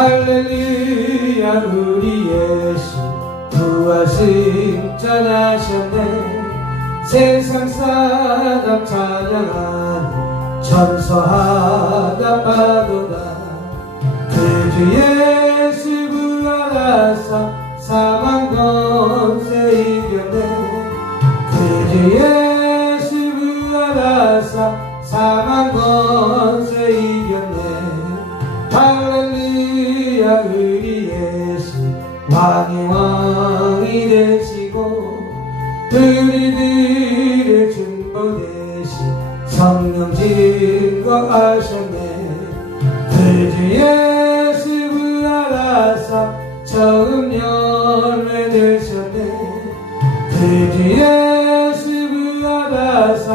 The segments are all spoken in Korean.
할렐루야 우리 예수 부활승 전하셨네. 세상 사람 찬양하니 천서하다 빠도다. 그주 예수 부활하사 사망 권세 이겼네. 그주 예수 부활하사 사망 권세 이겼네 왕의 왕이 되시고 우리들의 중보 되신 성령 증거하셨네. 그주 예수 부활하사 처음 열매 되셨네. 그주 예수 부활하사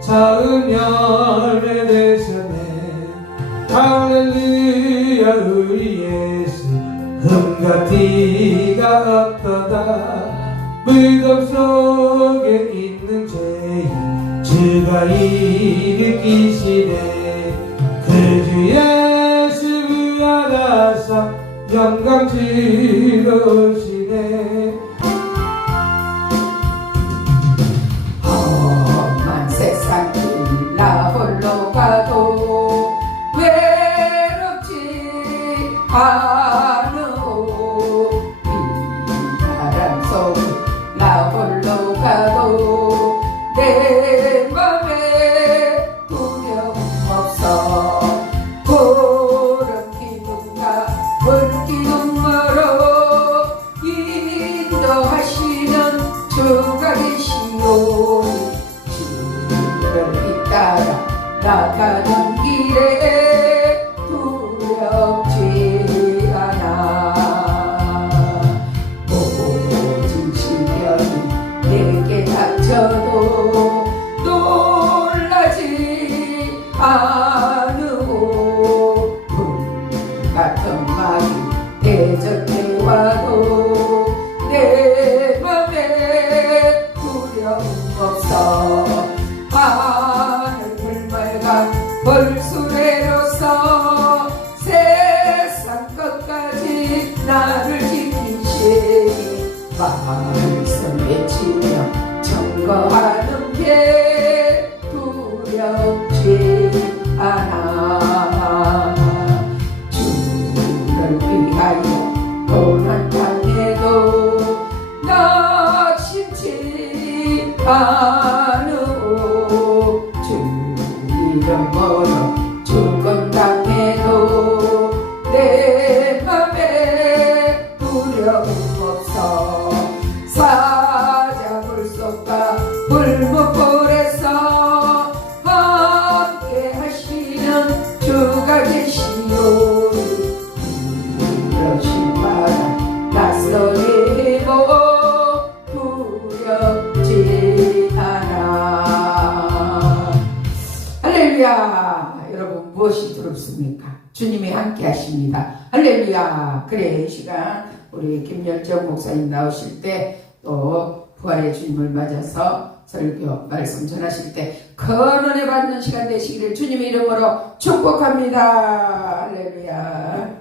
처음 열매 되셨네. 할렐루야 우리 흠과 티가 없도다. 무덤 속에 있는 죄인 주가 일으키시네. 그주 예수 부활하사 영광 주로시 없어. 하늘 불말과 벌수레로서 세상 끝까지 나를 지키시니 말씀 외치며 청거하는 게 두렵지 않아 낙심치 않으오 주 이름 무엇이 두렵습니까? 주님이 함께 하십니다. 할렐루야. 그래 이 시간 우리 김열정 목사님 나오실 때 또 부활의 주님을 맞아서 설교 말씀 전하실 때 큰 은혜 받는 시간 되시기를 주님 이름으로 축복합니다. 할렐루야.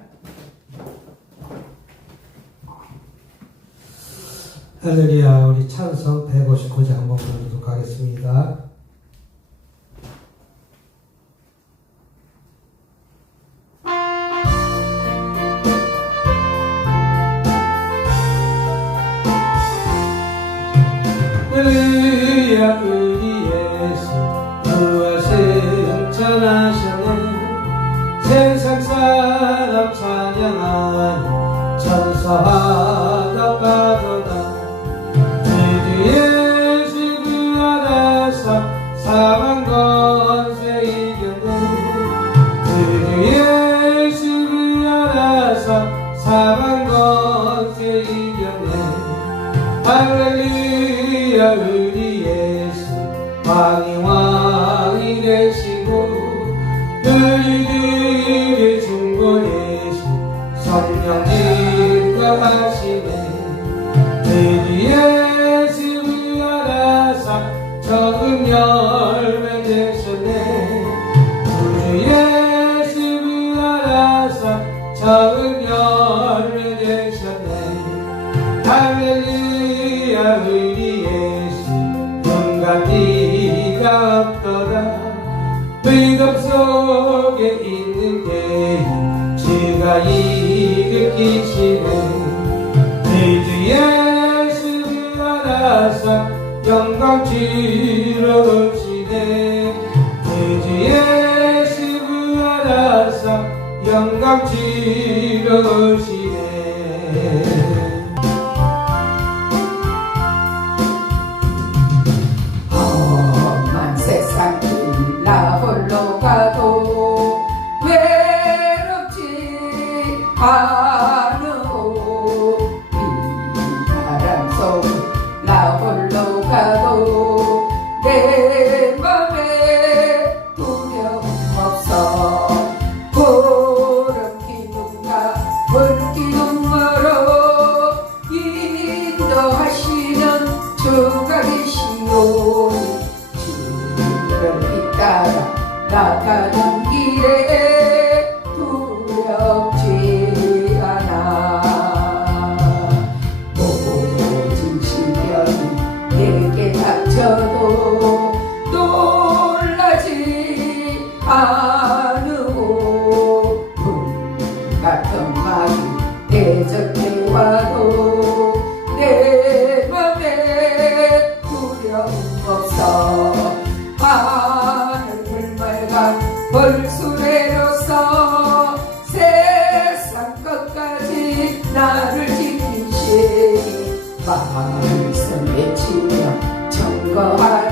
할렐루야. 우리 찬성 159장 한번 부르도록 하겠습니다 할렐루야 우리 예수. 왕이 왕이 되시고 우리들의 중보되신 성령 인가하시네 그 예수 부활하사 처음 열매 되셨네 우리 예수 부활하사 처음 듣기 싫은 이제 예수만 하사 영광 지러오시네 내주 예수만 하사 영광 지러오시네 啊 하늘선 외치며 청거하라